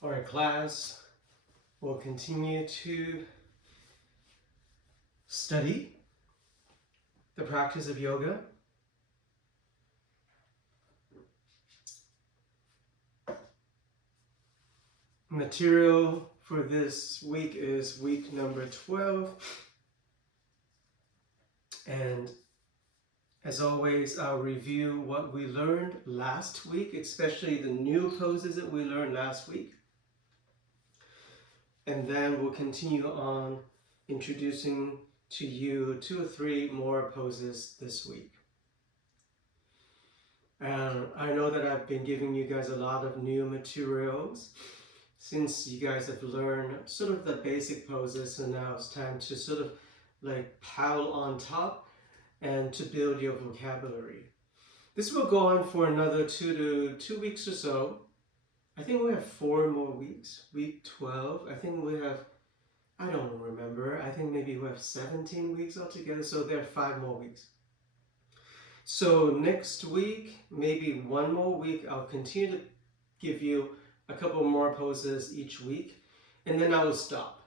Our class will continue to study the practice of yoga. Material for this week is week number 12. And as always, I'll review what we learned last week, especially the new poses that we learned last week. And then we'll continue on introducing to you 2 or 3 more poses this week. I know that I've been giving you guys a lot of new materials since you guys have learned sort of the basic poses, so now it's time to sort of like pile on top and to build your vocabulary. This will go on for another 2 weeks or so. I think we have 4 more weeks. Week 12, I think we have, I don't remember, I think maybe we have 17 weeks altogether, so there are 5 more weeks. So next week, maybe 1 more week, I'll continue to give you a couple more poses each week, and then I will stop.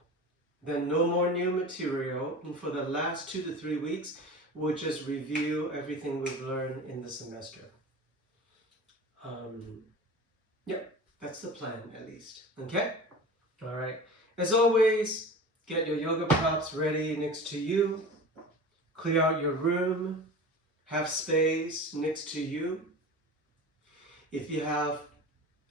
Then no more new material, and for the last 2 to 3 weeks, we'll just review everything we've learned in the semester. Yep, that's the plan at least, okay? All right, as always, get your yoga props ready next to you. Clear out your room, have space next to you. If you have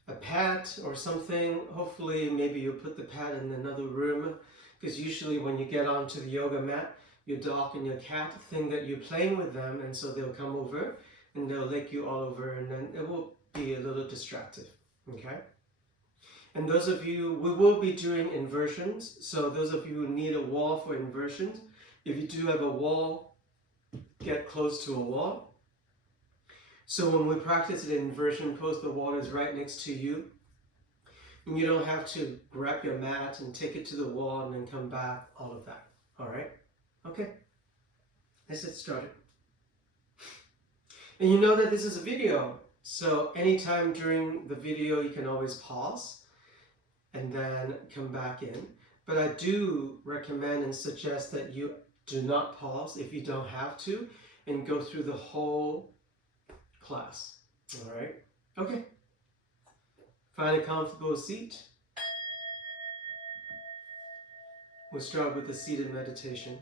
a pad or something, hopefully maybe you'll put the pad in another room, because usually when you get onto the yoga mat, your dog and your cat think that you're playing with them, and so they'll come over and they'll lick you all over, and then it will be a little distractive, okay? And those of you, we will be doing inversions, so those of you who need a wall for inversions, if you do have a wall, get close to a wall. So when we practice an inversion pose, the wall is right next to you, and you don't have to grab your mat and take it to the wall and then come back, all of that, all right? Okay, let's get started. And you know that this is a video, so anytime during the video you can always pause and then come back in. But I do recommend and suggest that you do not pause if you don't have to, and go through the whole class, all right? Okay, find a comfortable seat. We'll start with the seated meditation.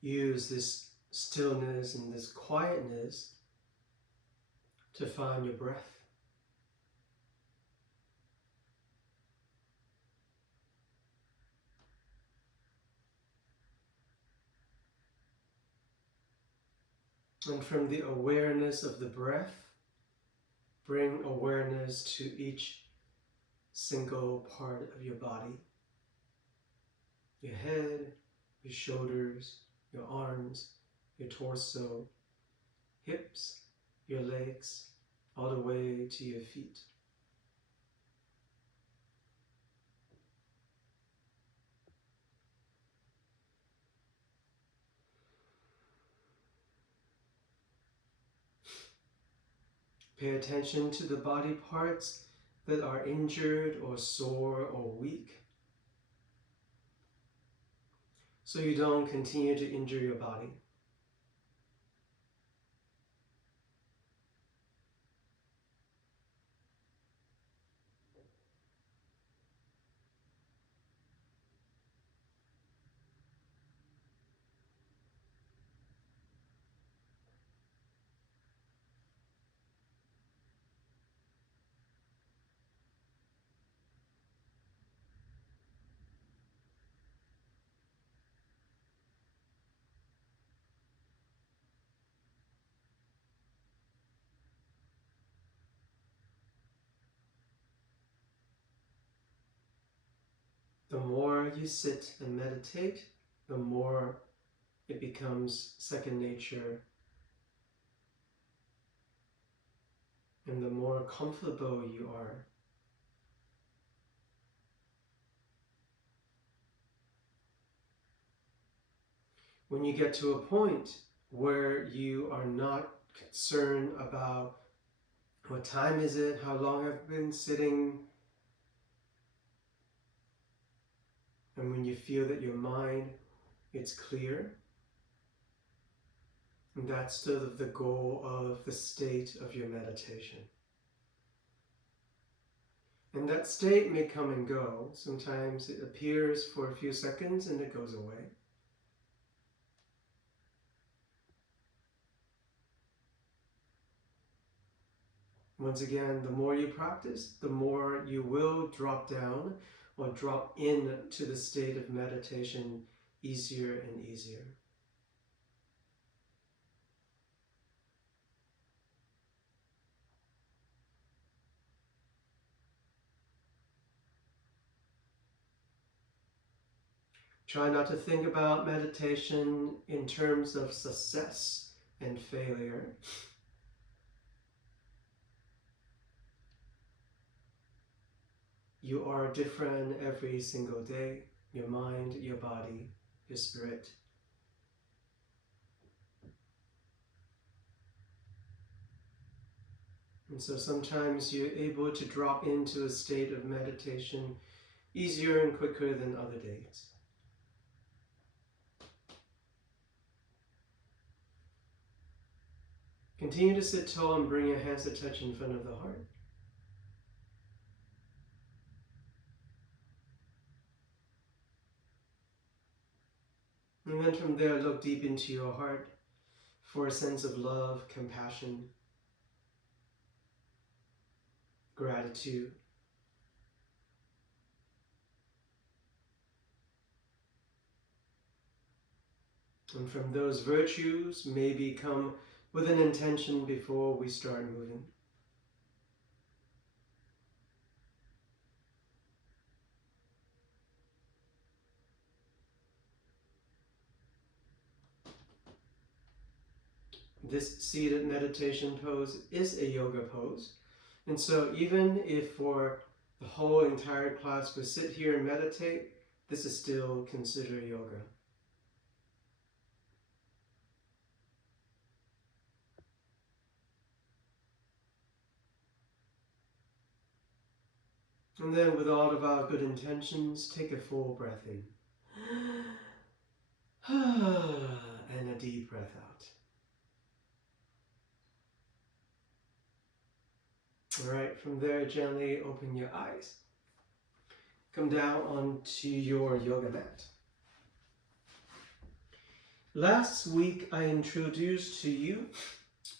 Use this stillness and this quietness to find your breath. And from the awareness of the breath, bring awareness to each single part of your body. Your head, your shoulders, your arms, your torso, hips, your legs, all the way to your feet. Pay attention to the body parts that are injured or sore or weak, so you don't continue to injure your body. The more you sit and meditate, the more it becomes second nature, and the more comfortable you are. When you get to a point where you are not concerned about what time is it, how long I've been sitting, and when you feel that your mind is clear, and that's sort of the goal of the state of your meditation. And that state may come and go. Sometimes it appears for a few seconds and it goes away. Once again, the more you practice, the more you will drop down or drop into the state of meditation easier and easier. Try not to think about meditation in terms of success and failure. You are different every single day. Your mind, your body, your spirit. And so sometimes you're able to drop into a state of meditation easier and quicker than other days. Continue to sit tall and bring your hands to touch in front of the heart. And then from there, look deep into your heart for a sense of love, compassion, gratitude. And from those virtues, maybe come with an intention before we start moving. This seated meditation pose is a yoga pose. And so even if for the whole entire class we sit here and meditate, this is still considered yoga. And then with all of our good intentions, take a full breath in. And a deep breath out. All right, from there, gently open your eyes. Come down onto your yoga mat. Last week, I introduced to you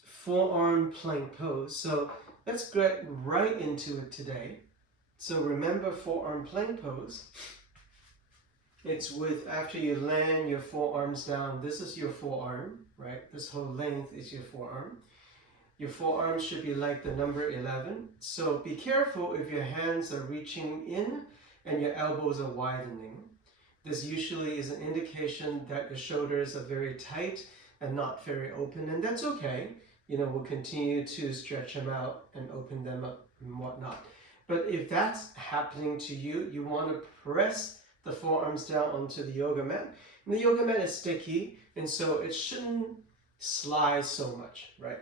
forearm plank pose. So let's get right into it today. So remember forearm plank pose. It's with, after you land your forearms down, this is your forearm, right? This whole length is your forearm. Your forearms should be like the number 11. So be careful if your hands are reaching in and your elbows are widening. This usually is an indication that your shoulders are very tight and not very open, and that's okay. we'll continue to stretch them out and open them up and whatnot. But if that's happening to you, you want to press the forearms down onto the yoga mat. And the yoga mat is sticky, and so it shouldn't slide so much, right?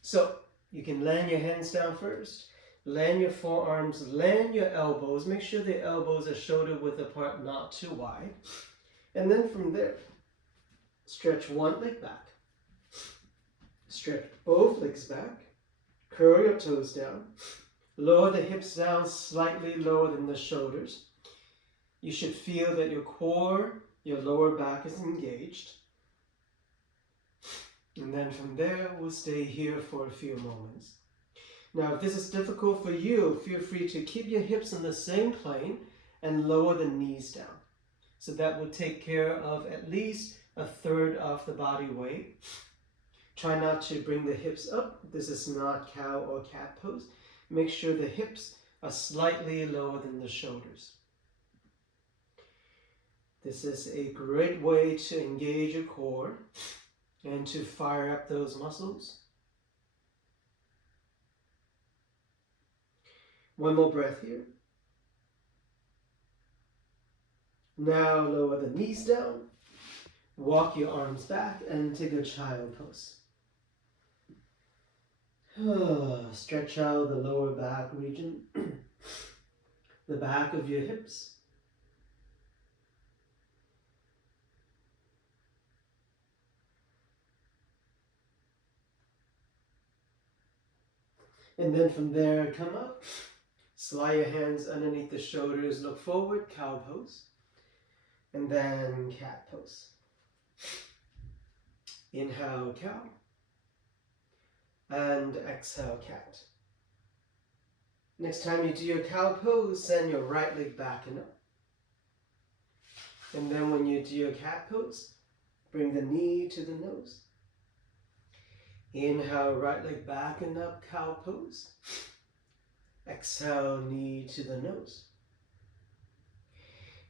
So you can land your hands down first, land your forearms, land your elbows. Make sure the elbows are shoulder width apart, not too wide. And then from there, stretch one leg back. Stretch both legs back. Curl your toes down. Lower the hips down slightly lower than the shoulders. You should feel that your core, your lower back is engaged. And then from there, we'll stay here for a few moments. Now, if this is difficult for you, feel free to keep your hips in the same plane and lower the knees down. So that will take care of at least a third of the body weight. Try not to bring the hips up. This is not cow or cat pose. Make sure the hips are slightly lower than the shoulders. This is a great way to engage your core and to fire up those muscles. One more breath here. Now lower the knees down. Walk your arms back and take a child pose. Stretch out the lower back region, the back of your hips. And then from there, come up. Slide your hands underneath the shoulders, look forward, cow pose. And then cat pose. Inhale, cow. And exhale, cat. Next time you do your cow pose, send your right leg back and up. And then when you do your cat pose, bring the knee to the nose. Inhale, right leg back and up, cow pose. Exhale, knee to the nose.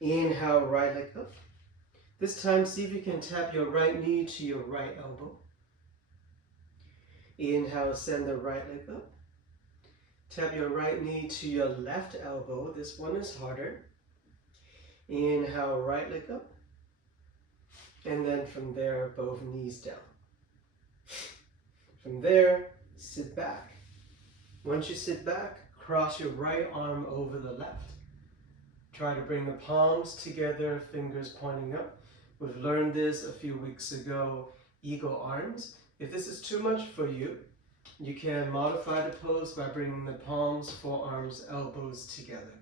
Inhale, right leg up. This time, see if you can tap your right knee to your right elbow. Inhale, send the right leg up. Tap your right knee to your left elbow. This one is harder. Inhale, right leg up. And then from there, both knees down. From there, sit back. Once you sit back, cross your right arm over the left. Try to bring the palms together, fingers pointing up. We've learned this a few weeks ago, eagle arms. If this is too much for you, you can modify the pose by bringing the palms, forearms, elbows together.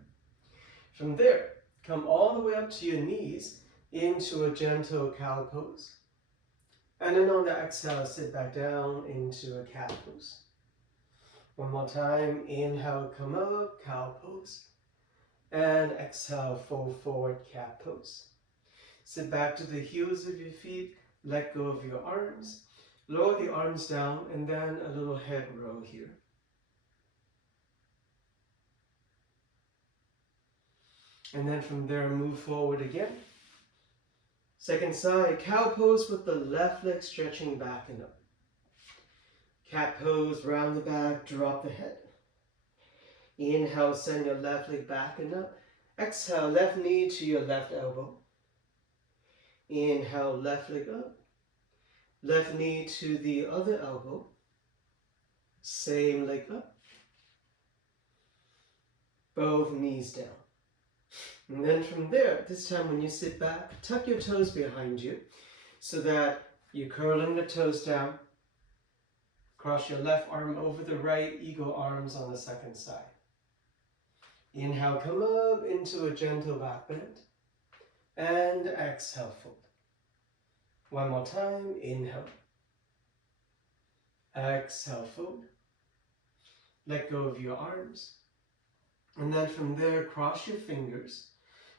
From there, come all the way up to your knees into a gentle cow pose. And then on the exhale, sit back down into a cat pose. One more time, inhale, come up, cow pose. And exhale, fold forward, cat pose. Sit back to the heels of your feet, let go of your arms. Lower the arms down, and then a little head roll here. And then from there, move forward again. Second side, cow pose with the left leg stretching back and up. Cat pose, round the back, drop the head. Inhale, send your left leg back and up. Exhale, left knee to your left elbow. Inhale, left leg up. Left knee to the other elbow. Same leg up. Both knees down. And then from there, this time when you sit back, tuck your toes behind you so that you're curling the toes down. Cross your left arm over the right, eagle arms on the second side. Inhale, come up into a gentle back bend. And exhale, fold. One more time, inhale. Exhale, fold. Let go of your arms. And then from there, cross your fingers.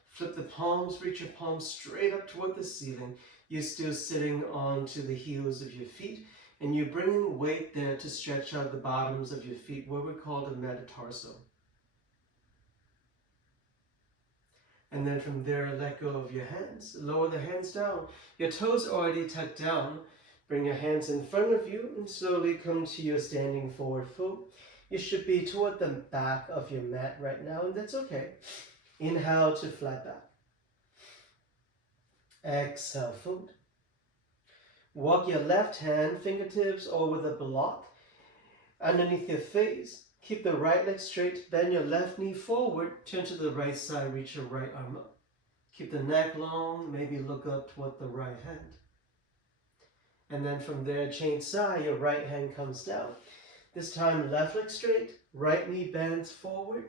Flip the palms, reach your palms straight up toward the ceiling. You're still sitting onto the heels of your feet, and you're bringing weight there to stretch out the bottoms of your feet, what we call the metatarsal. And then from there, let go of your hands. Lower the hands down. Your toes already tucked down, Bring your hands in front of you and slowly come to your standing forward fold. You should be toward the back of your mat right now, and that's okay. Inhale to flat back. Exhale, fold. Walk your left hand fingertips over the block underneath your face. Keep the right leg straight, bend your left knee forward, turn to the right side, reach your right arm up. Keep the neck long, maybe look up toward the right hand. And then from there, change side, your right hand comes down. This time, left leg straight, right knee bends forward,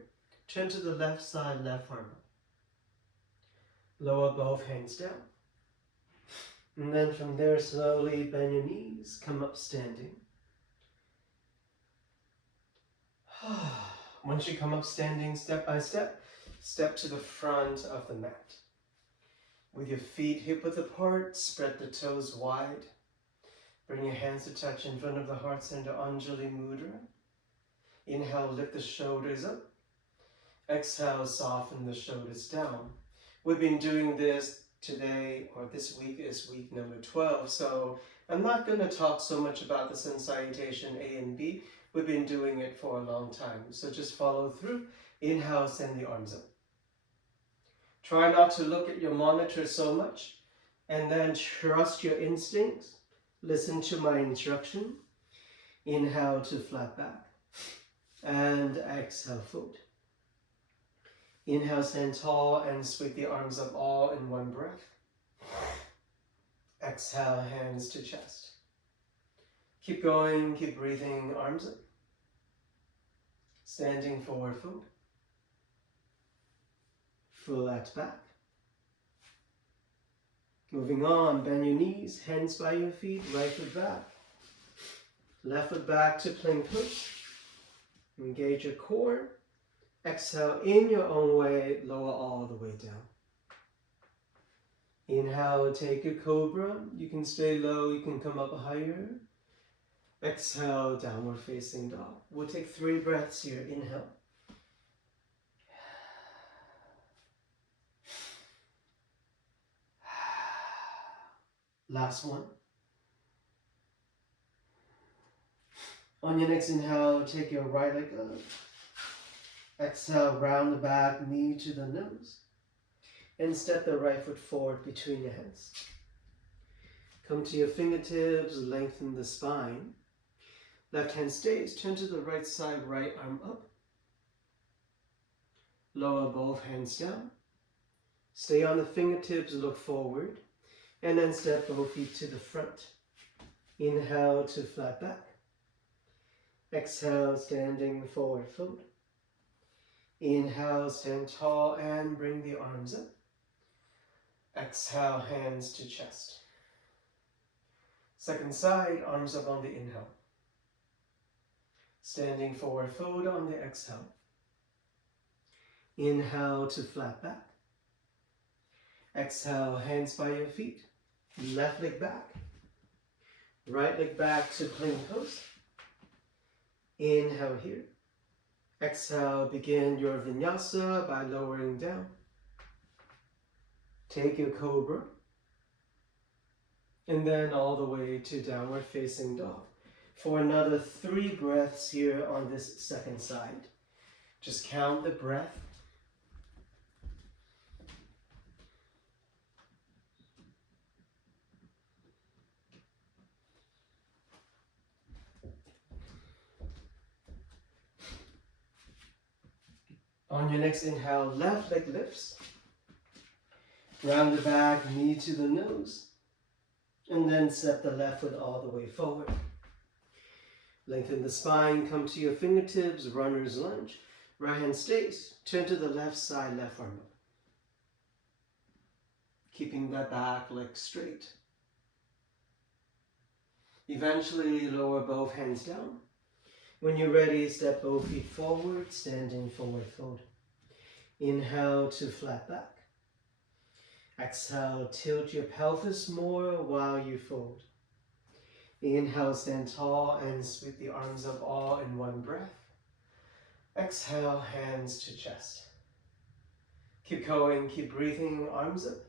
turn to the left side, left arm up. Lower both hands down. And then from there, slowly bend your knees, come up standing. Once you come up standing, step by step, step to the front of the mat. With your feet hip-width apart, spread the toes wide. Bring your hands to touch in front of the heart center, Anjali Mudra. Inhale, lift the shoulders up. Exhale, soften the shoulders down. We've been doing this today, or this week is week number 12, so I'm not going to talk so much about the sun salutation A and B. We've been doing it for a long time, so just follow through. Inhale, send the arms up. Try not to look at your monitor so much, and then trust your instincts. Listen to my instruction. Inhale to flat back, and exhale, fold. Inhale, stand tall and sweep the arms up all in one breath. Exhale, hands to chest. Keep going, keep breathing, arms up. Standing forward fold. Flat back. Moving on, bend your knees, hands by your feet, right foot back. Left foot back to plank push. Engage your core. Exhale in your own way, lower all the way down. Inhale, take your cobra. You can stay low, you can come up higher. Exhale, downward facing dog. We'll take 3 breaths here. Inhale. Last one. On your next inhale, take your right leg up. Exhale, round the back, knee to the nose. And step the right foot forward between your hands. Come to your fingertips, lengthen the spine. Left hand stays, turn to the right side, right arm up. Lower both hands down. Stay on the fingertips, look forward. And then step both feet to the front. Inhale to flat back. Exhale, standing forward fold. Inhale, stand tall and bring the arms up. Exhale, hands to chest. Second side, arms up on the inhale. Standing forward fold on the exhale. Inhale to flat back. Exhale, hands by your feet. Left leg back. Right leg back to plank pose. Inhale here. Exhale, begin your vinyasa by lowering down. Take your cobra. And then all the way to downward facing dog. For another 3 breaths here on this second side. Just count the breath. On your next inhale, left leg lifts. Round the back, knee to the nose. And then step the left foot all the way forward. Lengthen the spine, come to your fingertips, runner's lunge. Right hand stays, turn to the left side, left arm up. Keeping that back leg straight. Eventually lower both hands down. When you're ready, step both feet forward, standing forward fold. Inhale to flat back. Exhale, tilt your pelvis more while you fold. Inhale, stand tall and sweep the arms up all in one breath. Exhale, hands to chest. Keep going, keep breathing, arms up.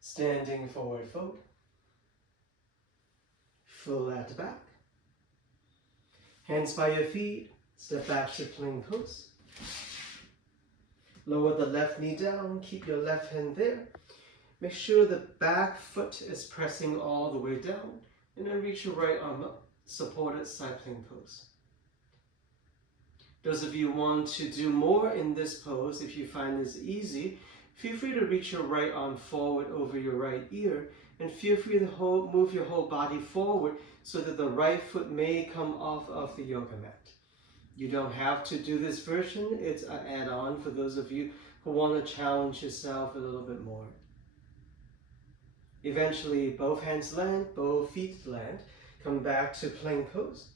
Standing forward fold. flat back. Hands by your feet, step back to plank pose. Lower the left knee down, keep your left hand there. Make sure the back foot is pressing all the way down, and then reach your right arm up, supported side plank pose. Those of you who want to do more in this pose, if you find this easy, feel free to reach your right arm forward over your right ear, and feel free to move your whole body forward so that the right foot may come off of the yoga mat. You don't have to do this version. It's an add-on for those of you who want to challenge yourself a little bit more. Eventually, both hands land, both feet land. Come back to plank pose.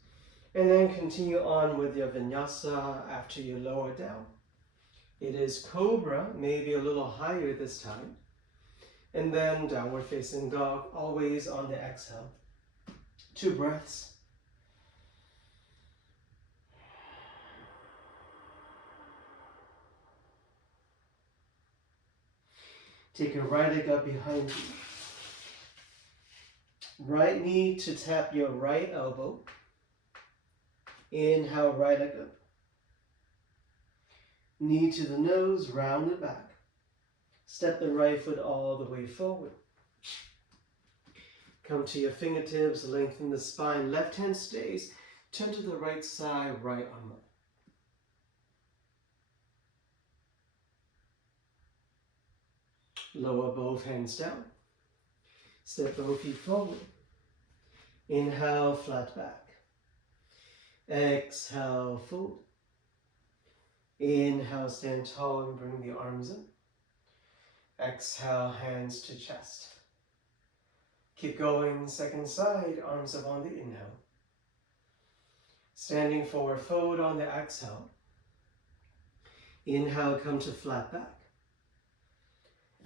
And then continue on with your vinyasa after you lower down. It is cobra, maybe a little higher this time. And then downward facing dog, always on the exhale. 2 breaths. Take your right leg up behind you. Right knee to tap your right elbow. Inhale, right leg up. Knee to the nose, round and back. Step the right foot all the way forward. Come to your fingertips, lengthen the spine. Left hand stays. Turn to the right side, right arm up. Lower both hands down. Step both feet forward. Inhale, flat back. Exhale, fold. Inhale, stand tall and bring the arms in. Exhale, hands to chest. Keep going, second side, arms up on the inhale. Standing forward fold on the exhale. Inhale, come to flat back.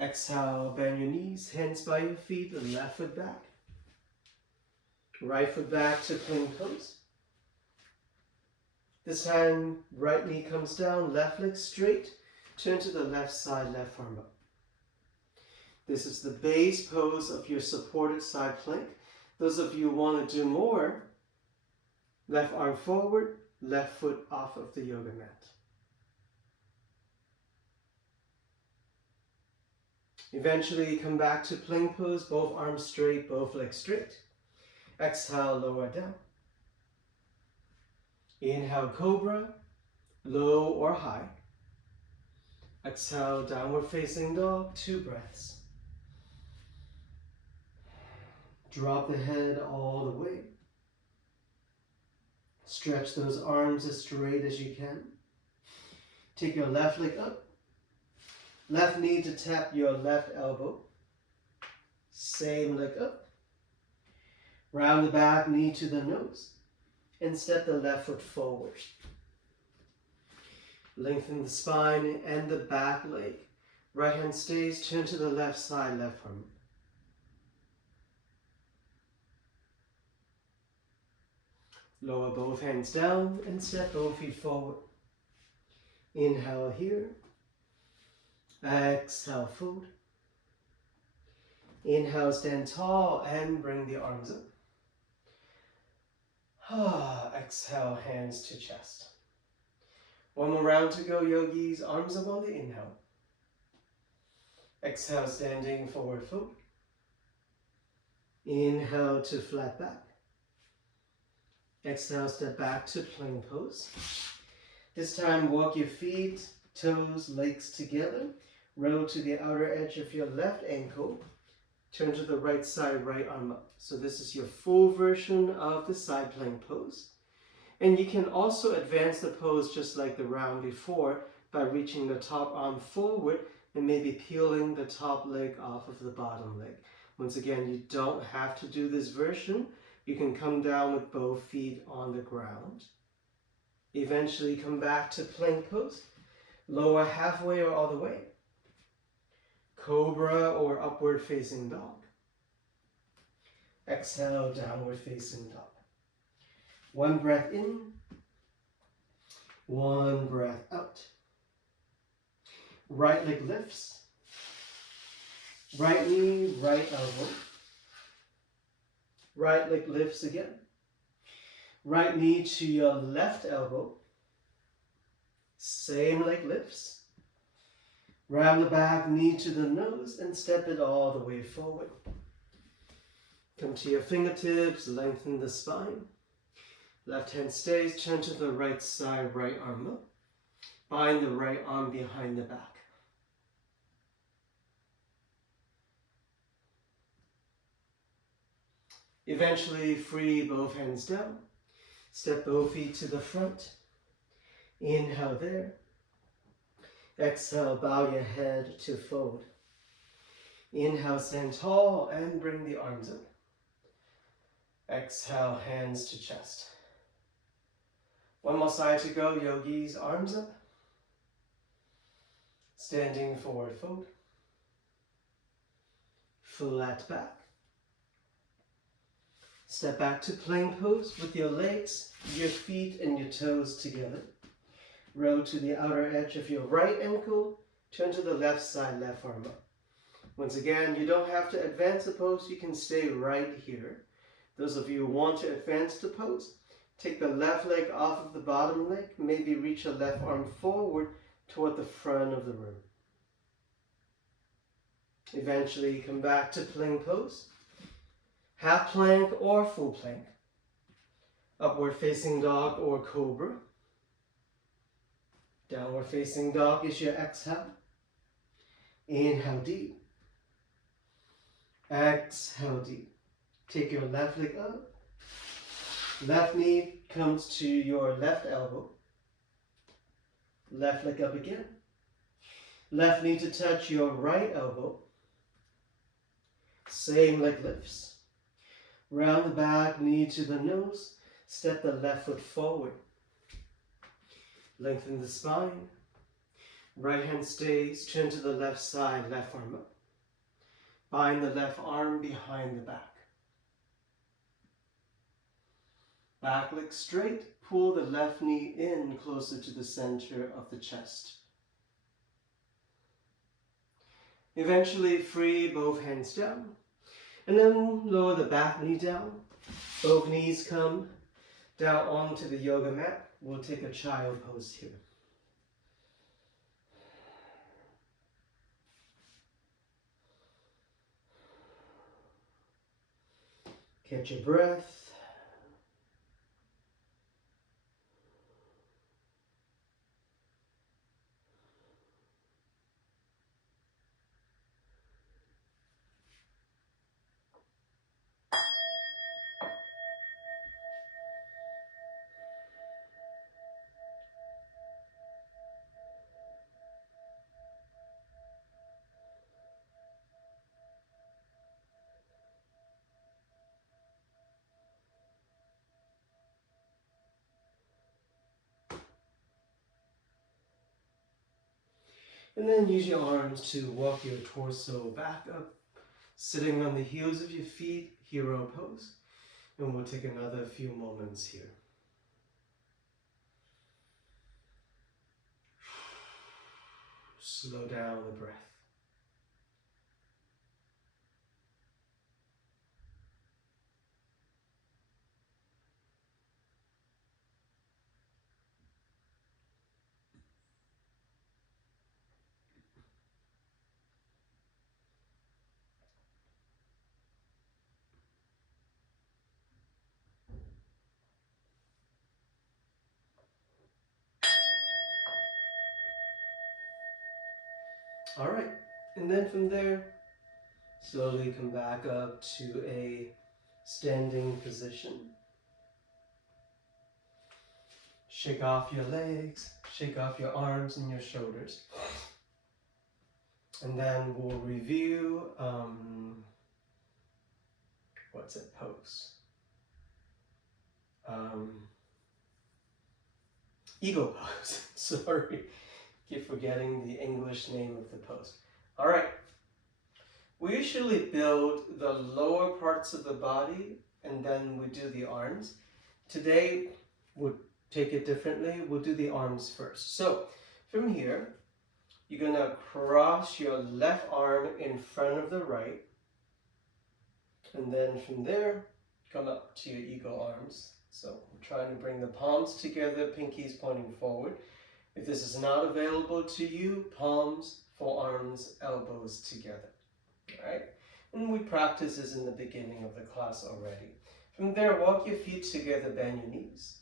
Exhale, bend your knees, hands by your feet, the left foot back. Right foot back to plank pose. This time, right knee comes down, left leg straight. Turn to the left side, left arm up. This is the base pose of your supported side plank. Those of you who want to do more, left arm forward, left foot off of the yoga mat. Eventually come back to plank pose, both arms straight, both legs straight. Exhale, lower down. Inhale, cobra, low or high. Exhale, downward facing dog, 2 breaths. Drop the head all the way. Stretch those arms as straight as you can. Take your left leg up. Left knee to tap your left elbow. Same leg up. Round the back, knee to the nose. And step the left foot forward. Lengthen the spine and the back leg. Right hand stays, turn to the left side, left arm. Lower both hands down and step both feet forward. Inhale here. Exhale, fold. Inhale, stand tall and bring the arms up. Exhale, hands to chest. One more round to go, yogis. Arms up on the inhale. Exhale, standing forward fold. Inhale to flat back. Exhale, step back to plank pose. This time, walk your feet, toes, legs together. Roll to the outer edge of your left ankle. Turn to the right side, right arm up. So this is your full version of the side plank pose. And you can also advance the pose just like the round before by reaching the top arm forward and maybe peeling the top leg off of the bottom leg. Once again, you don't have to do this version. You can come down with both feet on the ground. Eventually come back to plank pose. Lower halfway or all the way. Cobra or upward facing dog. Exhale, downward facing dog. 1 breath in. 1 breath out. Right leg lifts. Right knee, right elbow. Right leg lifts again. Right knee to your left elbow. Same leg lifts. Round the back, knee to the nose, and step it all the way forward. Come to your fingertips, lengthen the spine. Left hand stays, turn to the right side, right arm up. Bind the right arm behind the back. Eventually free both hands down. Step both feet to the front. Inhale there. Exhale, bow your head to fold. Inhale, stand tall and bring the arms up. Exhale, hands to chest. One more side to go, yogis, arms up. Standing forward fold. Flat back. Step back to plank pose with your legs, your feet and your toes together. Roll to the outer edge of your right ankle. Turn to the left side, left arm up. Once again, you don't have to advance the pose. You can stay right here. Those of you who want to advance the pose, take the left leg off of the bottom leg. Maybe reach your left arm forward toward the front of the room. Eventually, come back to plank pose. Half plank or full plank. Upward facing dog or cobra. Downward facing dog is your exhale. Inhale deep. Exhale deep. Take your left leg up. Left knee comes to your left elbow. Left leg up again. Left knee to touch your right elbow. Same leg lifts. Round the back, knee to the nose. Step the left foot forward. Lengthen the spine. Right hand stays. Turn to the left side, left arm up. Bind the left arm behind the back. Back leg straight. Pull the left knee in closer to the center of the chest. Eventually free both hands down. And then lower the back knee down. Both knees come down onto the yoga mat. We'll take a child pose here. Catch your breath. And then use your arms to walk your torso back up, sitting on the heels of your feet, hero pose. And we'll take another few moments here. Slow down the breath. All right, and then from there, slowly come back up to a standing position. Shake off your legs, shake off your arms and your shoulders. And then we'll review, what's it, pose? Eagle pose, sorry. Keep forgetting the English name of the pose. All right. We usually build the lower parts of the body and then we do the arms. Today, we'll take it differently. We'll do the arms first. So, from here, you're gonna cross your left arm in front of the right. And then from there, come up to your eagle arms. So I'm trying to bring the palms together, pinkies pointing forward. If this is not available to you, palms, forearms, elbows together. All right? And we practice this in the beginning of the class already. From there, walk your feet together, bend your knees.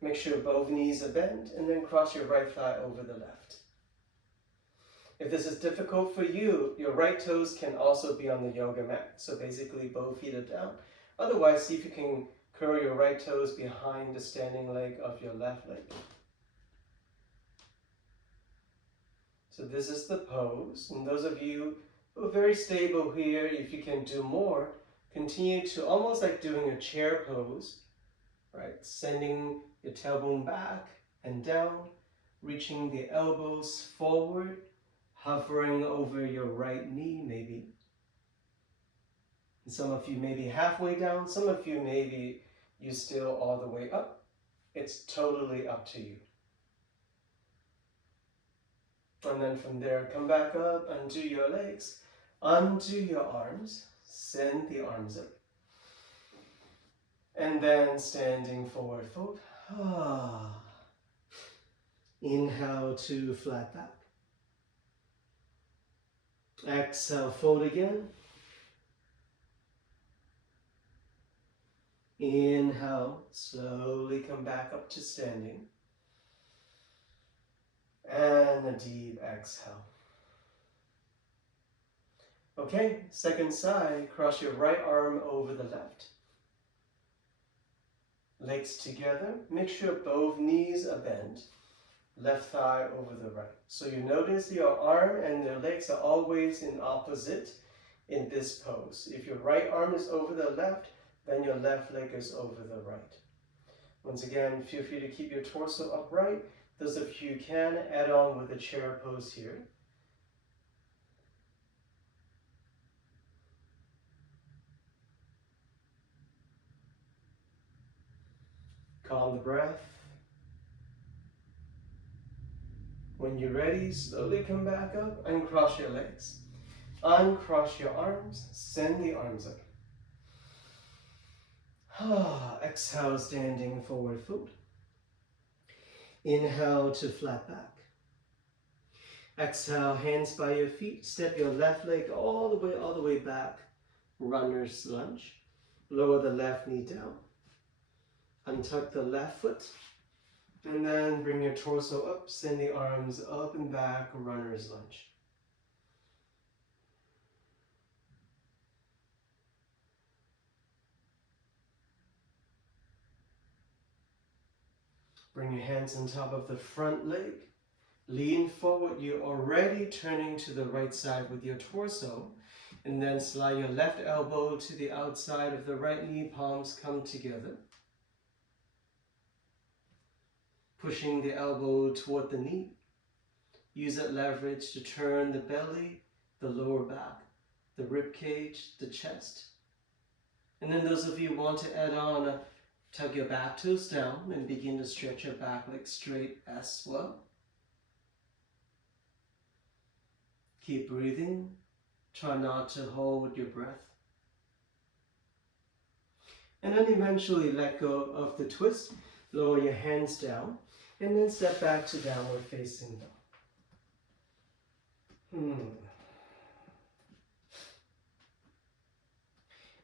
Make sure both knees are bent, and then cross your right thigh over the left. If this is difficult for you, your right toes can also be on the yoga mat. So basically both feet are down. Otherwise, see if you can curl your right toes behind the standing leg of your left leg. So this is the pose. And those of you who are very stable here, if you can do more, continue to almost like doing a chair pose, right? Sending your tailbone back and down, reaching the elbows forward, hovering over your right knee maybe. And some of you may be halfway down, some of you maybe you're still all the way up. It's totally up to you. And then from there, come back up, undo your legs, undo your arms, send the arms up. And then standing forward fold. Inhale to flat back. Exhale, fold again. Inhale, slowly come back up to standing. And a deep exhale. Okay, second side, cross your right arm over the left. Legs together, make sure both knees are bent. Left thigh over the right. So you notice your arm and your legs are always in opposite in this pose. If your right arm is over the left, then your left leg is over the right. Once again, feel free to keep your torso upright. Those of you who can, add on with the chair pose here. Calm the breath. When you're ready, slowly come back up and cross your legs. Uncross your arms, send the arms up. Exhale, standing forward fold. Inhale to flat back. Exhale, hands by your feet. Step your left leg all the way back. Runner's lunge. Lower the left knee down. Untuck the left foot. And then bring your torso up, send the arms up and back, runner's lunge. Bring your hands on top of the front leg. Lean forward. You're already turning to the right side with your torso. And then slide your left elbow to the outside of the right knee. Palms come together. Pushing the elbow toward the knee. Use that leverage to turn the belly, the lower back, the rib cage, the chest. And then those of you who want to add on, tuck your back toes down and begin to stretch your back leg straight as well. Keep breathing. Try not to hold your breath. And then eventually let go of the twist. Lower your hands down. And then step back to downward facing dog.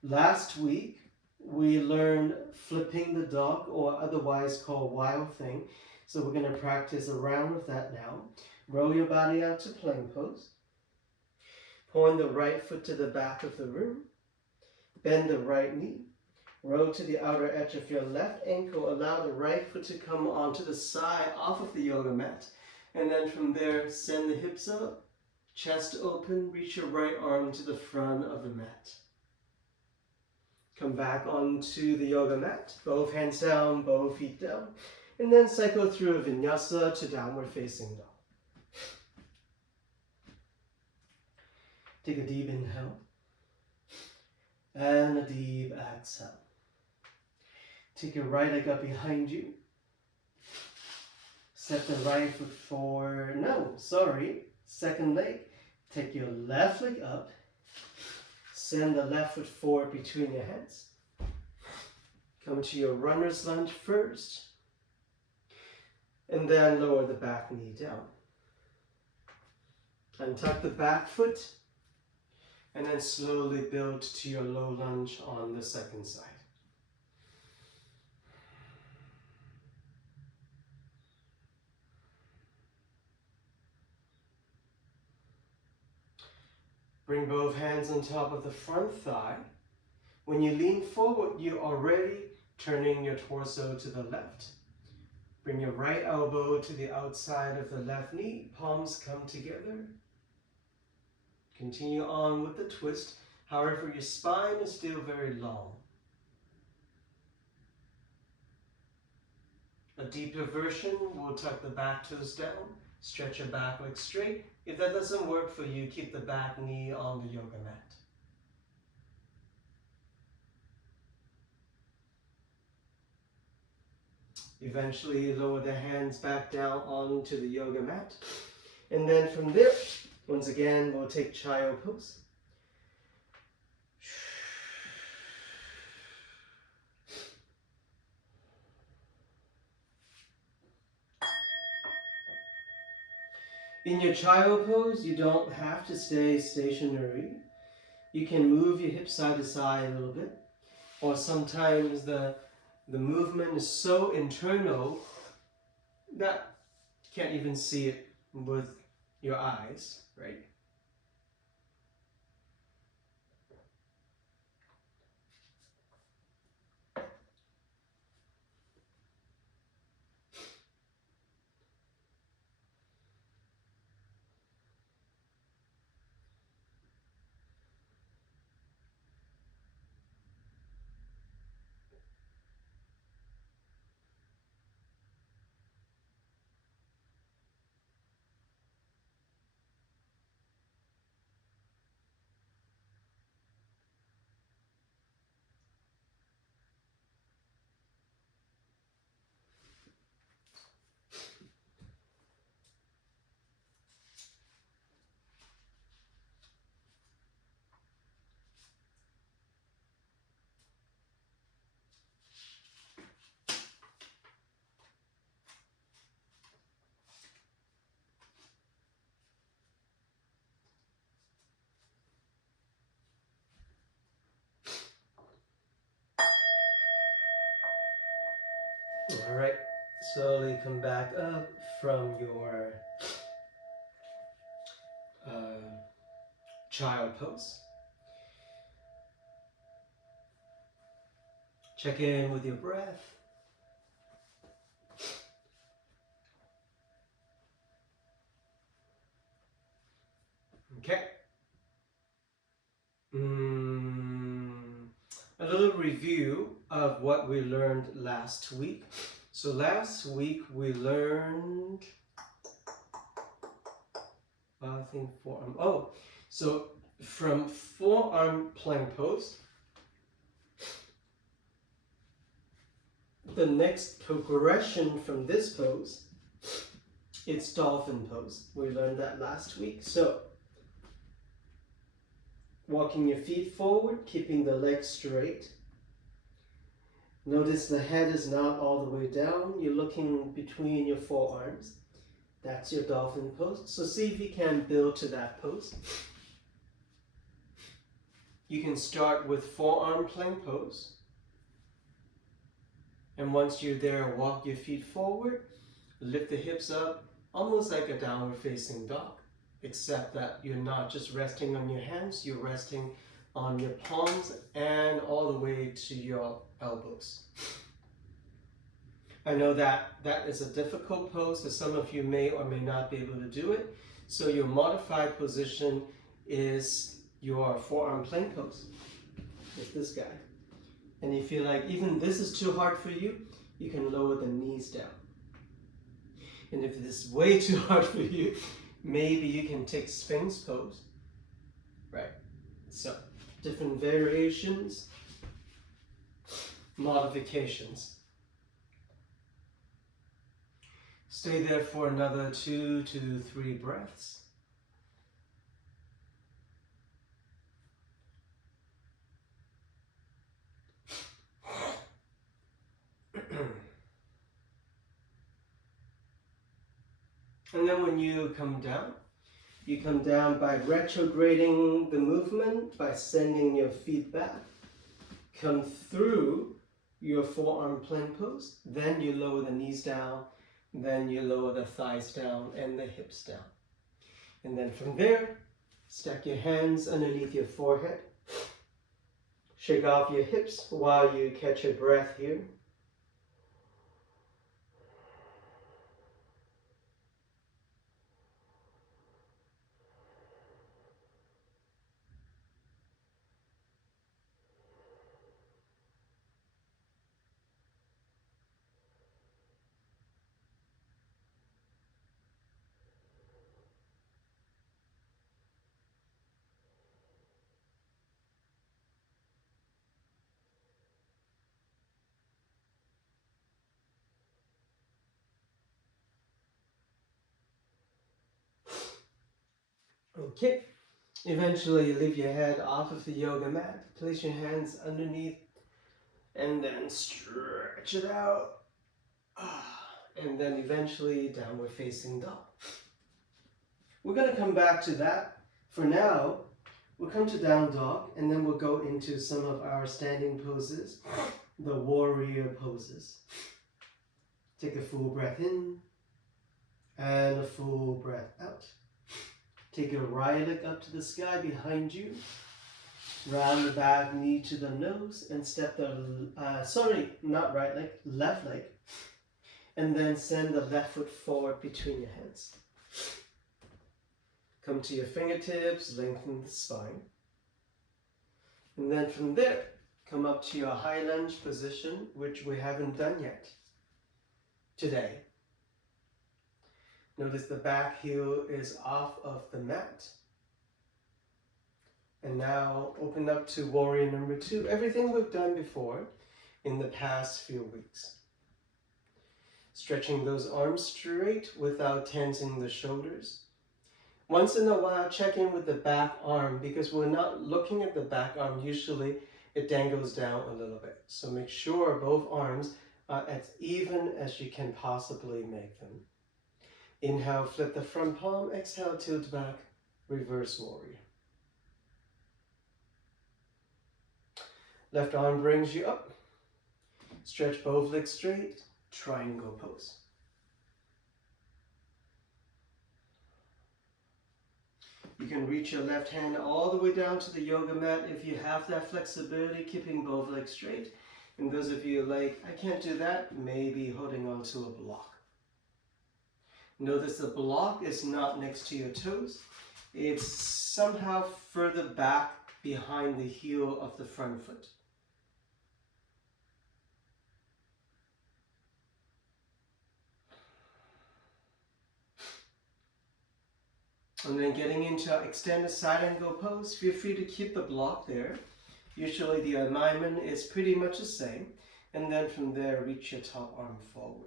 Last week, we learned flipping the dog, or otherwise called wild thing. So we're going to practice a round of that now. Roll your body out to plank pose. Point the right foot to the back of the room. Bend the right knee. Roll to the outer edge of your left ankle. Allow the right foot to come onto the side off of the yoga mat. And then from there, send the hips up, chest open, reach your right arm to the front of the mat. Come back onto the yoga mat. Both hands down, both feet down. And then cycle through a vinyasa to downward facing dog. Take a deep inhale. And a deep exhale. Take your right leg up behind you. Step the right foot forward. Second leg. Take your left leg up. Send the left foot forward between your hands. Come to your runner's lunge first. And then lower the back knee down. And tuck the back foot. And then slowly build to your low lunge on the second side. Bring both hands on top of the front thigh. When you lean forward, you're already turning your torso to the left. Bring your right elbow to the outside of the left knee. Palms come together. Continue on with the twist. However, your spine is still very long. A deeper version will tuck the back toes down. Stretch your back leg straight. If that doesn't work for you, keep the back knee on the yoga mat. Eventually lower the hands back down onto the yoga mat. And then from there, once again, we'll take child pose. In your child pose, you don't have to stay stationary. You can move your hips side to side a little bit. Or sometimes the movement is so internal that you can't even see it with your eyes, right? All right, slowly come back up from your child pose. Check in with your breath. Okay. A little review of what we learned last week. So last week we learned, I think forearm. Oh, so from forearm plank pose, the next progression from this pose, it's dolphin pose. We learned that last week. So walking your feet forward, keeping the legs straight. Notice the head is not all the way down. You're looking between your forearms. That's your dolphin pose. So see if you can build to that pose. You can start with forearm plank pose. And once you're there, walk your feet forward. Lift the hips up, almost like a downward facing dog. Except that you're not just resting on your hands, you're resting on your palms and all the way to your elbows. I know that is a difficult pose, so some of you may or may not be able to do it. So your modified position is your forearm plank pose. It's this guy. And you feel like even this is too hard for you, you can lower the knees down. And if this is way too hard for you, maybe you can take Sphinx pose, right? So, different variations, modifications. Stay there for another 2 to 3 breaths. And then when you come down by retrograding the movement, by sending your feet back. Come through your forearm plank pose, then you lower the knees down, then you lower the thighs down and the hips down. And then from there, stack your hands underneath your forehead. Shake off your hips while you catch your breath here. Okay, eventually leave your head off of the yoga mat. Place your hands underneath and then stretch it out. And then eventually downward facing dog. We're going to come back to that. For now, we'll come to down dog and then we'll go into some of our standing poses, the warrior poses. Take a full breath in and a full breath out. Take your right leg up to the sky behind you. Round the back knee to the nose and step the, not right leg, left leg. And then send the left foot forward between your hands. Come to your fingertips, lengthen the spine. And then from there, come up to your high lunge position, which we haven't done yet today. Notice the back heel is off of the mat. And now open up to warrior number 2. Everything we've done before in the past few weeks. Stretching those arms straight without tensing the shoulders. Once in a while, check in with the back arm because we're not looking at the back arm. Usually it dangles down a little bit. So make sure both arms are as even as you can possibly make them. Inhale, flip the front palm. Exhale, tilt back, reverse warrior. Left arm brings you up. Stretch both legs straight, triangle pose. You can reach your left hand all the way down to the yoga mat if you have that flexibility, keeping both legs straight. And those of you like, I can't do that, maybe holding on to a block. Notice the block is not next to your toes. It's somehow further back behind the heel of the front foot. And then getting into extended side angle pose, feel free to keep the block there. Usually the alignment is pretty much the same. And then from there, reach your top arm forward.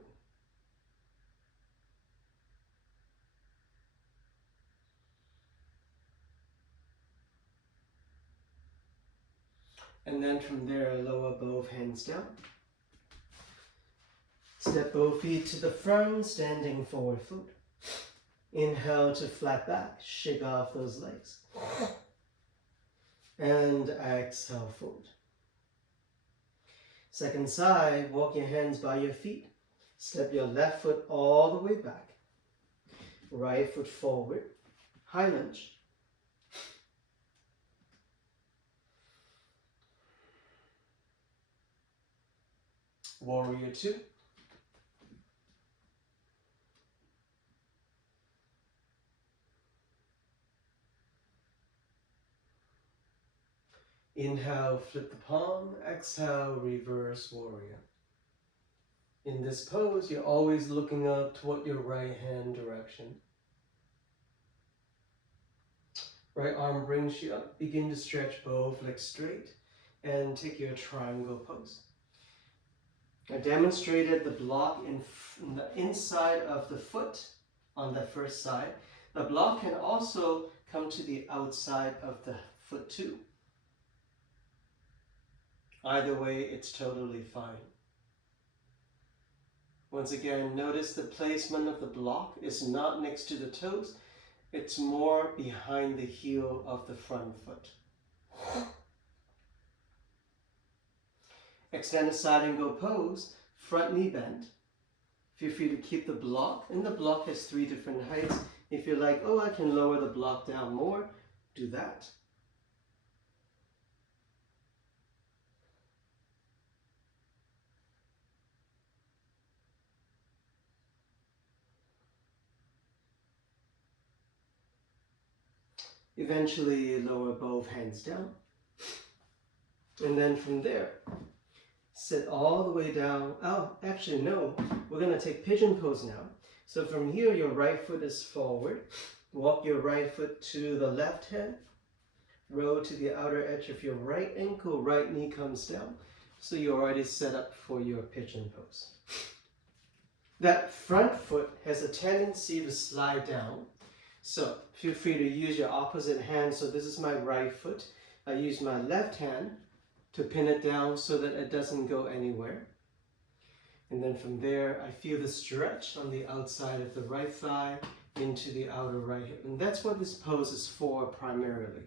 And then from there, lower both hands down. Step both feet to the front, standing forward foot. Inhale to flat back, shake off those legs. And exhale, fold. Second side, walk your hands by your feet. Step your left foot all the way back. Right foot forward, high lunge. Warrior 2. Inhale, flip the palm. Exhale, reverse warrior. In this pose, you're always looking up toward your right hand direction. Right arm brings you up. Begin to stretch both legs straight and take your triangle pose. I demonstrated the block in the inside of the foot on the first side. The block can also come to the outside of the foot too. Either way, it's totally fine. Once again, notice the placement of the block is not next to the toes. It's more behind the heel of the front foot. Extended side angle pose, front knee bend. Feel free to keep the block, and the block has 3 different heights. If you're like, oh, I can lower the block down more, do that. Eventually lower both hands down. And then from there, sit all the way down. Oh, actually no, we're gonna take pigeon pose now. So from here, your right foot is forward. Walk your right foot to the left hand. Roll to the outer edge of your right ankle, right knee comes down. So you're already set up for your pigeon pose. That front foot has a tendency to slide down. So feel free to use your opposite hand. So this is my right foot. I use my left hand to pin it down so that it doesn't go anywhere. And then from there, I feel the stretch on the outside of the right thigh into the outer right hip. And that's what this pose is for primarily.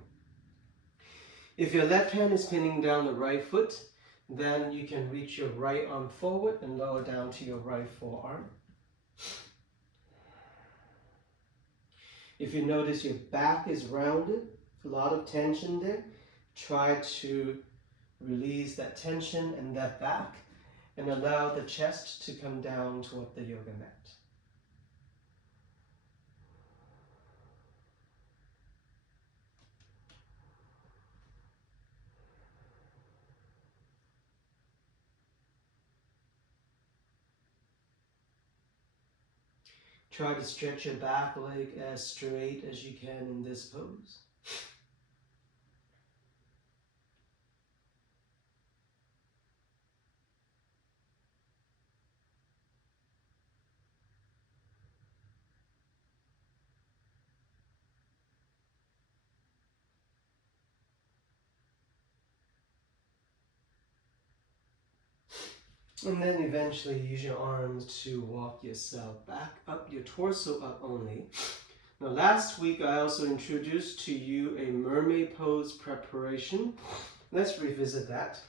If your left hand is pinning down the right foot, then you can reach your right arm forward and lower down to your right forearm. If you notice your back is rounded, a lot of tension there, try to release that tension and that back and allow the chest to come down toward the yoga mat. Try to stretch your back leg as straight as you can in this pose. And then eventually use your arms to walk yourself back up, your torso up only. Now last week I also introduced to you a mermaid pose preparation. Let's revisit that.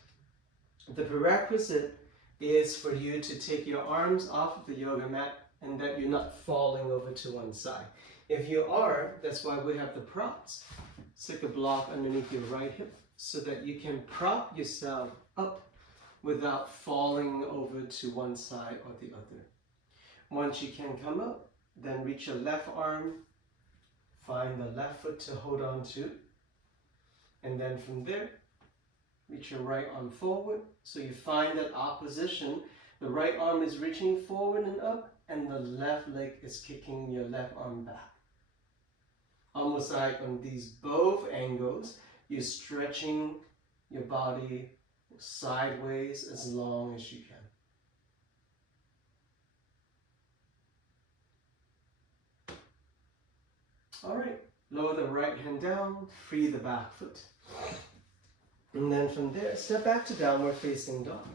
The prerequisite is for you to take your arms off of the yoga mat and that you're not falling over to one side. If you are, that's why we have the props. Stick a block underneath your right hip so that you can prop yourself up without falling over to one side or the other. Once you can come up, then reach your left arm, find the left foot to hold on to, and then from there, reach your right arm forward. So you find that opposition. The right arm is reaching forward and up, and the left leg is kicking your left arm back. Almost like on these both angles, you're stretching your body sideways as long as you can. All right, lower the right hand down, free the back foot. And then from there, step back to downward facing dog.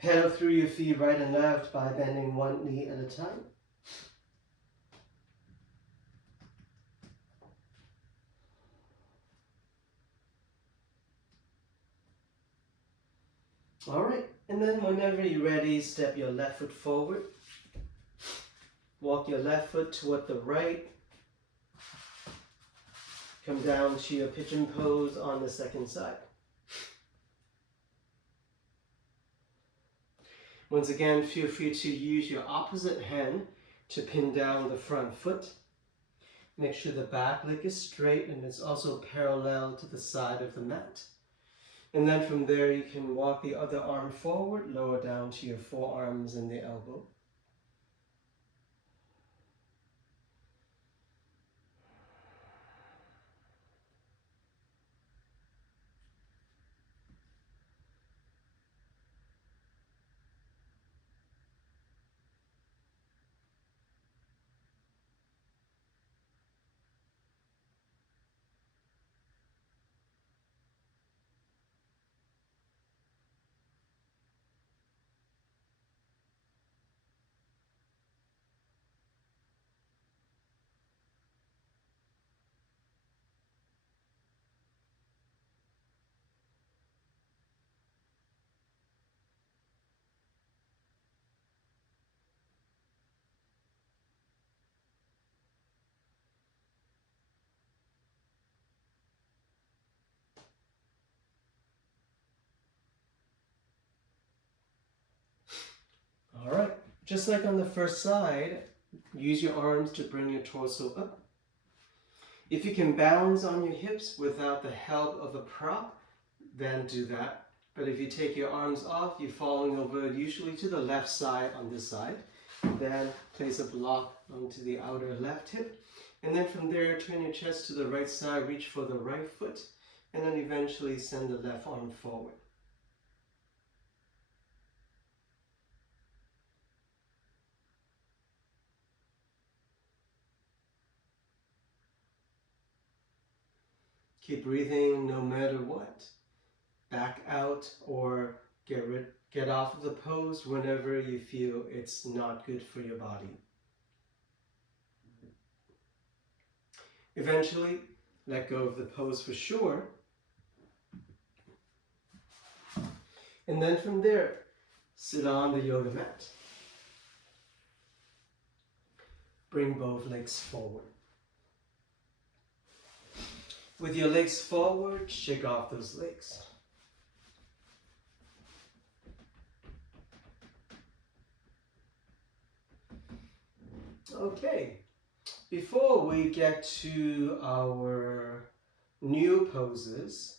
Pedal through your feet right and left by bending one knee at a time. All right, and then whenever you're ready, step your left foot forward. Walk your left foot toward the right. Come down to your pigeon pose on the second side. Once again, feel free to use your opposite hand to pin down the front foot. Make sure the back leg is straight and it's also parallel to the side of the mat. And then from there, you can walk the other arm forward, lower down to your forearms and the elbow. Just like on the first side, use your arms to bring your torso up. If you can balance on your hips without the help of a prop, then do that. But if you take your arms off, you're falling over usually to the left side on this side. Then place a block onto the outer left hip. And then from there, turn your chest to the right side, reach for the right foot, and then eventually send the left arm forward. Keep breathing no matter what. Back out or get off of the pose whenever you feel it's not good for your body. Eventually, let go of the pose for sure. And then from there, sit on the yoga mat. Bring both legs forward. With your legs forward, shake off those legs. Okay, before we get to our new poses,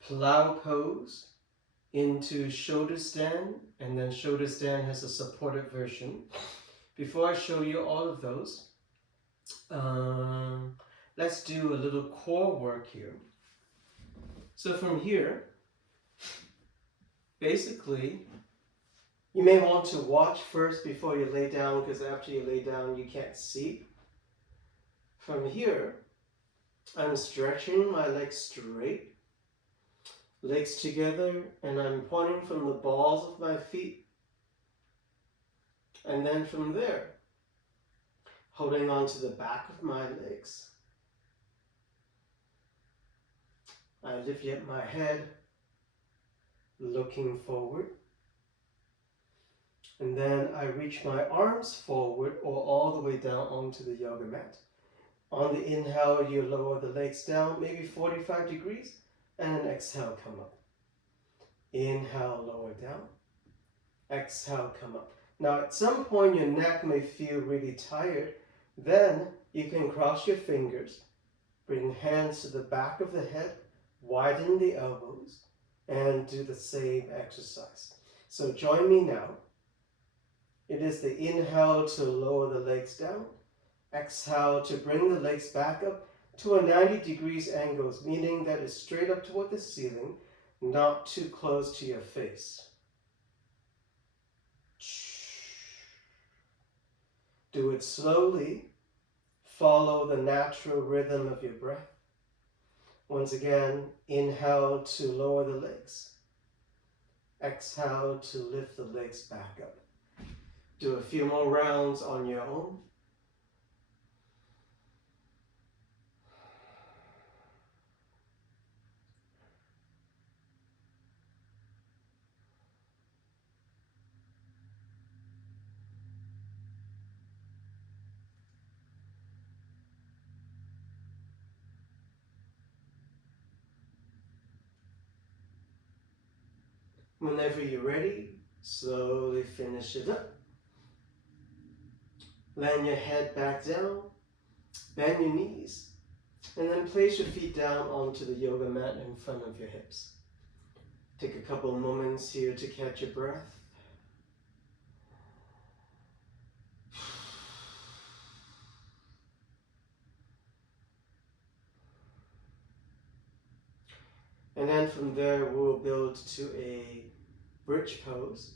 plow pose into shoulder stand, and then shoulder stand has a supported version. Before I show you all of those, let's do a little core work here. So from here, basically, you may want to watch first before you lay down, because after you lay down, you can't see. From here, I'm stretching my legs straight, legs together, and I'm pointing from the balls of my feet. And then from there, holding on to the back of my legs, I lift up my head, looking forward. And then I reach my arms forward or all the way down onto the yoga mat. On the inhale, you lower the legs down, maybe 45 degrees, and then exhale, come up. Inhale, lower down. Exhale, come up. Now, at some point, your neck may feel really tired. Then you can cross your fingers, bring hands to the back of the head, widen the elbows, and do the same exercise. So join me now. It is the inhale to lower the legs down. Exhale to bring the legs back up to a 90 degrees angle, meaning that it's straight up toward the ceiling, not too close to your face. Do it slowly. Follow the natural rhythm of your breath. Once again, inhale to lower the legs. Exhale to lift the legs back up. Do a few more rounds on your own. Whenever you're ready, slowly finish it up. Land your head back down, bend your knees, and then place your feet down onto the yoga mat in front of your hips. Take a couple of moments here to catch your breath. And then from there, we'll build to a bridge pose.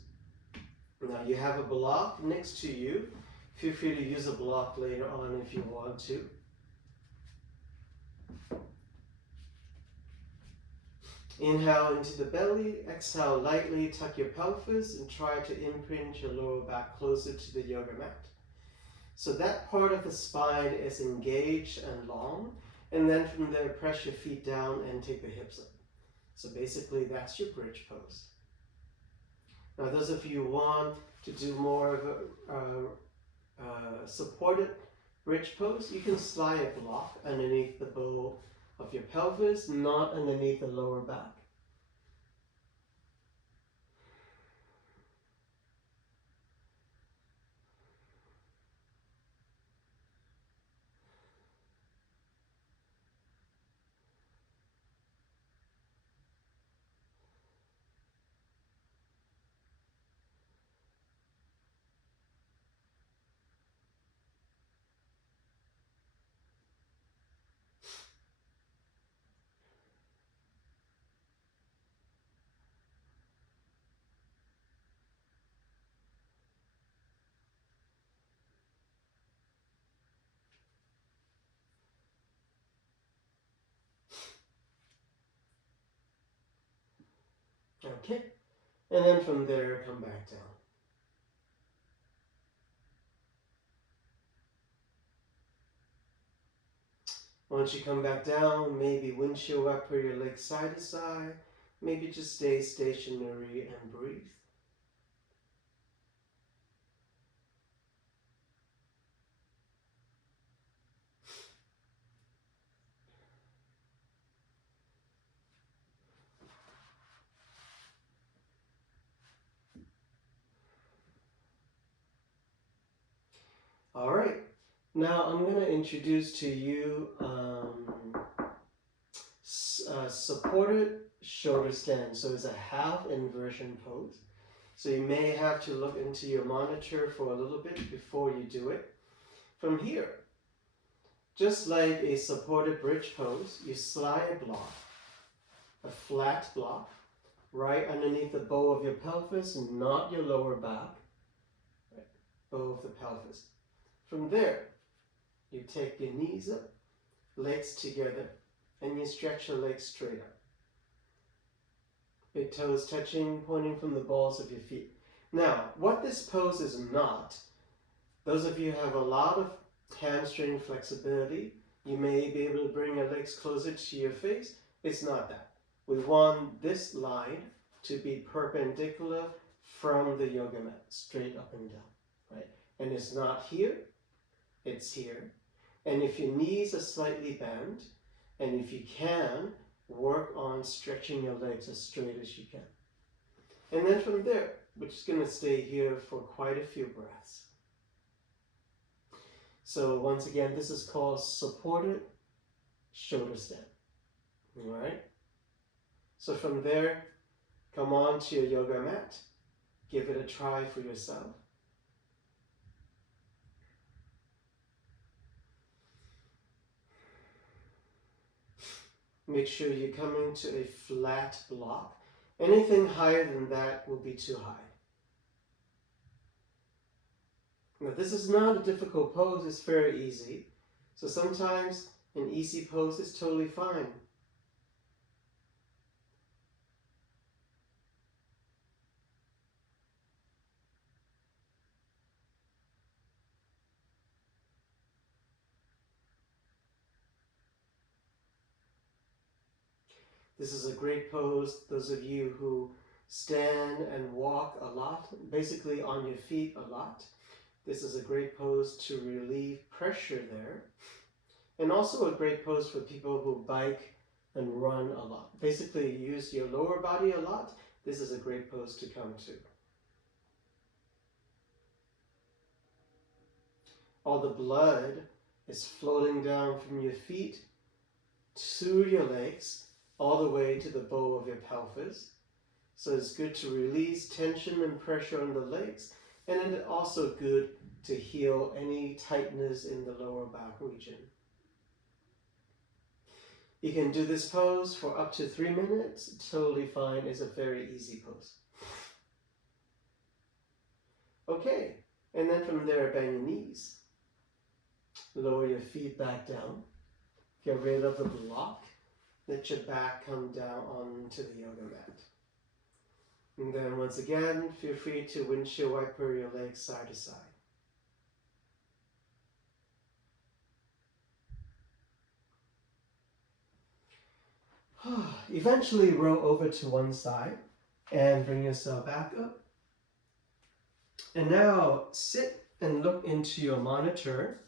Now you have a block next to you. Feel free to use a block later on if you want to. Inhale into the belly, exhale lightly, tuck your pelvis and try to imprint your lower back closer to the yoga mat. So that part of the spine is engaged and long, and then from there press your feet down and take the hips up. So basically that's your bridge pose. Now those of you who want to do more of a supported bridge pose, you can slide a block underneath the bow of your pelvis, not underneath the lower back. Okay, and then from there, come back down. Once you come back down, maybe windshield wiper your legs side to side. Maybe just stay stationary and breathe. All right, now I'm going to introduce to you supported shoulder stand. So it's a half inversion pose. So you may have to look into your monitor for a little bit before you do it. From here, just like a supported bridge pose, you slide a block, a flat block, right underneath the bow of your pelvis, not your lower back, right? Bow of the pelvis. From there, you take your knees up, legs together, and you stretch your legs straight up. Big toes touching, pointing from the balls of your feet. Now, what this pose is not, those of you who have a lot of hamstring flexibility, you may be able to bring your legs closer to your face. It's not that. We want this line to be perpendicular from the yoga mat, straight up and down, right? And it's not here, it's here. And if your knees are slightly bent, and if you can, work on stretching your legs as straight as you can. And then from there, we're just going to stay here for quite a few breaths. So once again, this is called supported shoulder stand. All right? So from there, come on to your yoga mat. Give it a try for yourself. Make sure you're coming to a flat block. Anything higher than that will be too high. Now this is not a difficult pose, it's very easy. So sometimes an easy pose is totally fine. This is a great pose, those of you who stand and walk a lot, basically on your feet a lot. This is a great pose to relieve pressure there. And also a great pose for people who bike and run a lot. Basically use your lower body a lot. This is a great pose to come to. All the blood is floating down from your feet to your legs, all the way to the bow of your pelvis. So it's good to release tension and pressure on the legs, and it's also good to heal any tightness in the lower back region. You can do this pose for up to 3 minutes, totally fine. It's a very easy pose. Okay, and then from there, bend your knees. Lower your feet back down. Get rid of the block. Let your back come down onto the yoga mat. And then once again, feel free to windshield wiper your legs side to side. Eventually roll over to one side and bring yourself back up. And now sit and look into your monitor.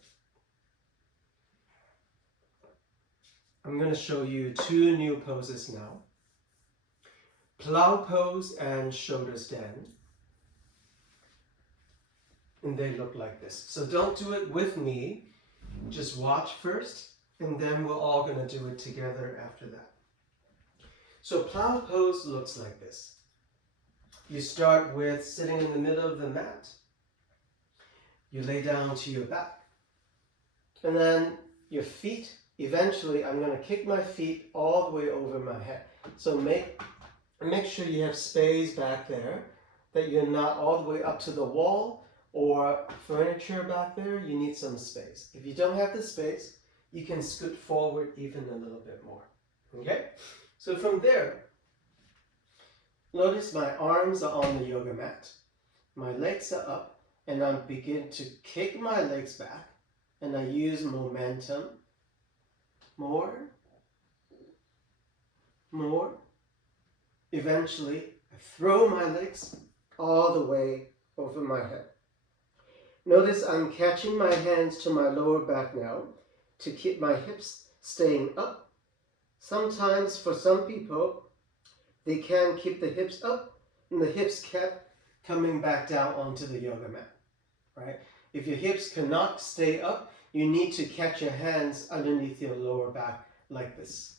I'm going to show you 2 new poses now. Plow pose and shoulder stand. And they look like this. So don't do it with me. Just watch first, and then we're all going to do it together after that. So plow pose looks like this. You start with sitting in the middle of the mat. You lay down to your back. And then your feet, eventually I'm going to kick my feet all the way over my head. So make sure you have space back there, that you're not all the way up to the wall or furniture back there. You need some space. If you don't have the space, you can scoot forward even a little bit more. Okay? So from there, Notice my arms are on the yoga mat. My legs are up, and I begin to kick my legs back, and I use momentum. More. Eventually, I throw my legs all the way over my head. Notice I'm catching my hands to my lower back now to keep my hips staying up. Sometimes for some people, they can keep the hips up and the hips kept coming back down onto the yoga mat, right? If your hips cannot stay up, you need to catch your hands underneath your lower back like this.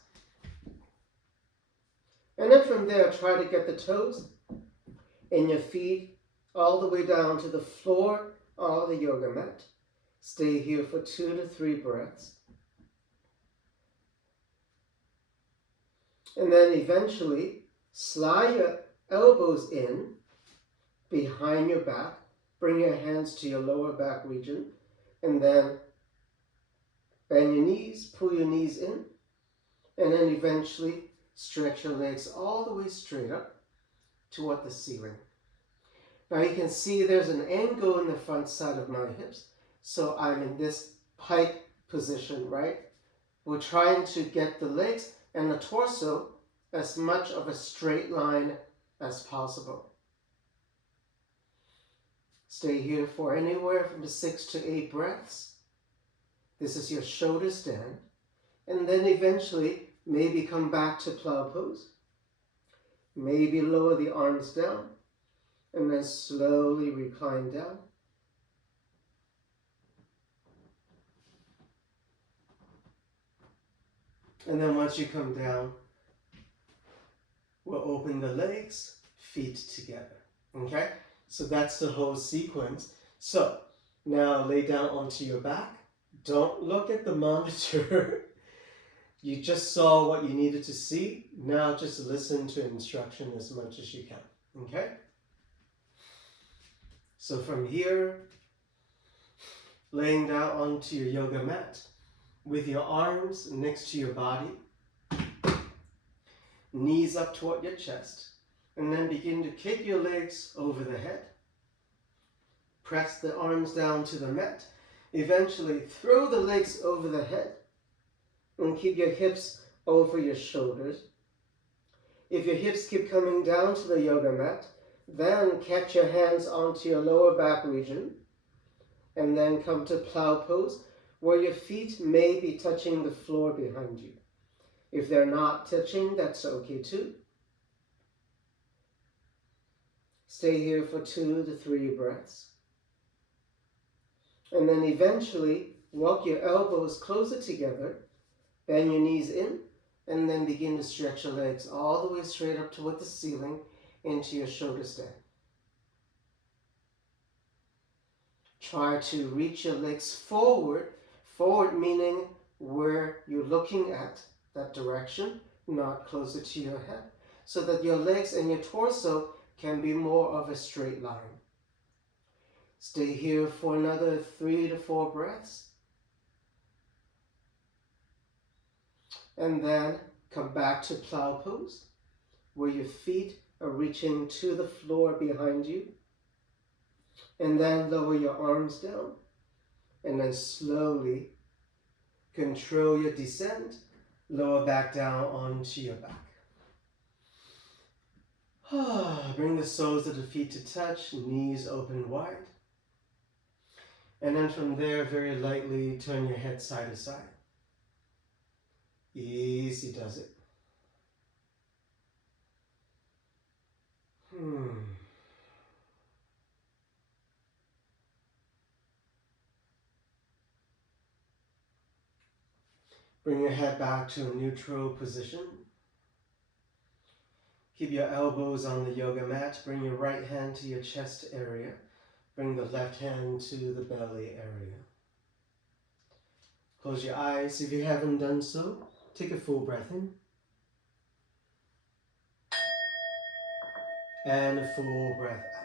And then from there, try to get the toes and your feet all the way down to the floor of the yoga mat. Stay here for 2 to 3 breaths. And then eventually, slide your elbows in behind your back. Bring your hands to your lower back region. And then bend your knees, pull your knees in. And then eventually stretch your legs all the way straight up toward the ceiling. Now you can see there's an angle in the front side of my hips. So I'm in this pike position, right? We're trying to get the legs and the torso as much of a straight line as possible. Stay here for anywhere from 6 to 8 breaths. This is your shoulder stand. And then eventually, maybe come back to plow pose. Maybe lower the arms down. And then slowly recline down. And then once you come down, we'll open the legs, feet together. Okay? So that's the whole sequence. So now lay down onto your back. Don't look at the monitor. You just saw what you needed to see. Now just listen to instruction as much as you can. Okay? So from here, laying down onto your yoga mat with your arms next to your body, knees up toward your chest, and then begin to kick your legs over the head. Press the arms down to the mat. Eventually throw the legs over the head and keep your hips over your shoulders. If your hips keep coming down to the yoga mat, then catch your hands onto your lower back region and then come to plow pose where your feet may be touching the floor behind you. If they're not touching, that's okay too. Stay here for 2 to 3 breaths. And then eventually walk your elbows closer together, bend your knees in, and then begin to stretch your legs all the way straight up toward the ceiling into your shoulder stand. Try to reach your legs forward. Forward meaning where you're looking at, that direction, not closer to your head, so that your legs and your torso can be more of a straight line. Stay here for another 3 to 4 breaths. And then come back to plow pose, where your feet are reaching to the floor behind you. And then lower your arms down. And then slowly control your descent. Lower back down onto your back. Bring the soles of the feet to touch, knees open wide. And then from there, very lightly turn your head side to side. Easy does it. Bring your head back to a neutral position. Keep your elbows on the yoga mat. Bring your right hand to your chest area. Bring the left hand to the belly area. Close your eyes if you haven't done so. Take a full breath in. And a full breath out.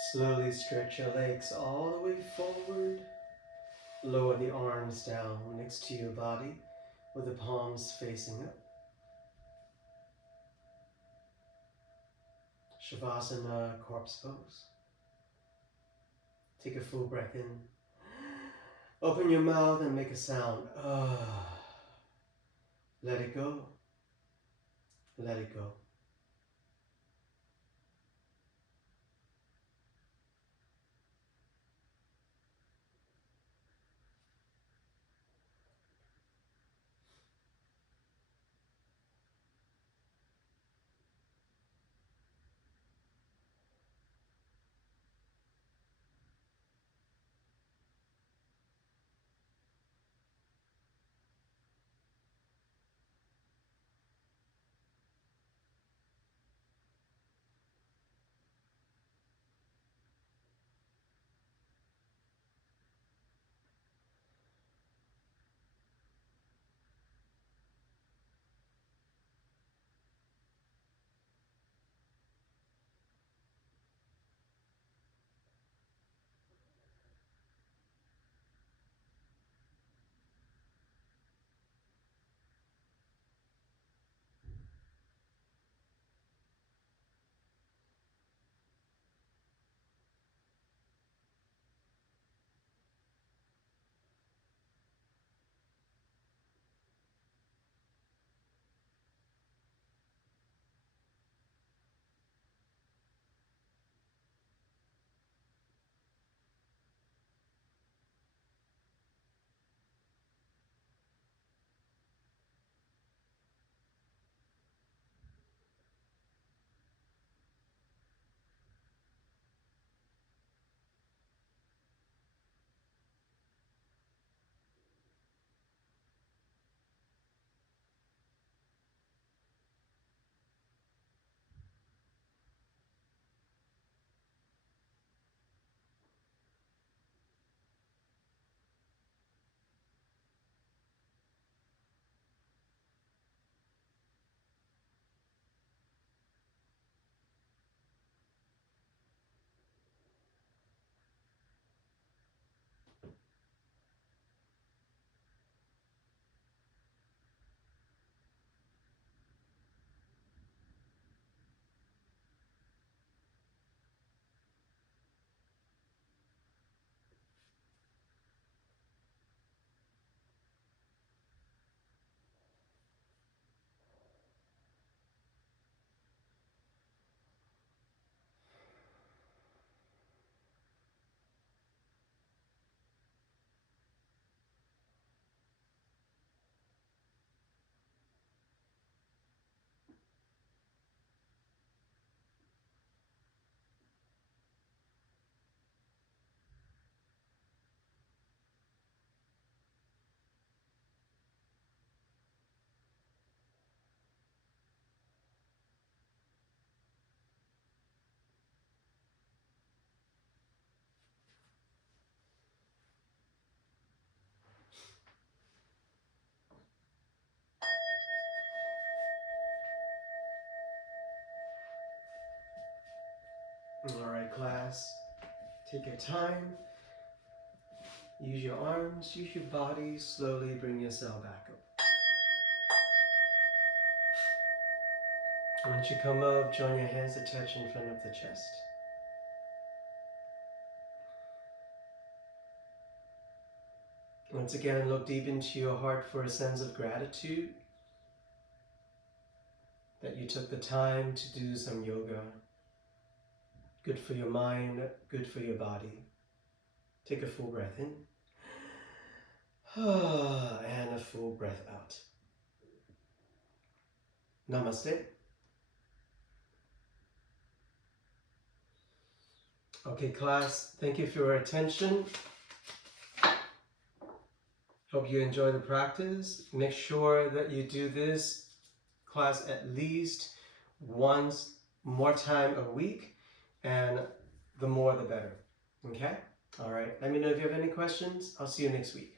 Slowly stretch your legs all the way forward. Lower the arms down next to your body with the palms facing up. Shavasana, corpse pose. Take a full breath in. Open your mouth and make a sound. Let it go. Let it go. All right, class. Take your time. Use your arms, use your body. Slowly bring yourself back up. Once you come up, join your hands to touch in front of the chest. Once again, look deep into your heart for a sense of gratitude that you took the time to do some yoga. Good for your mind, good for your body. Take a full breath in. And a full breath out. Namaste. Okay, class, thank you for your attention. Hope you enjoy the practice. Make sure that you do this class at least once more time a week, and the more the better. Okay? All right. Let me know if you have any questions. I'll see you next week.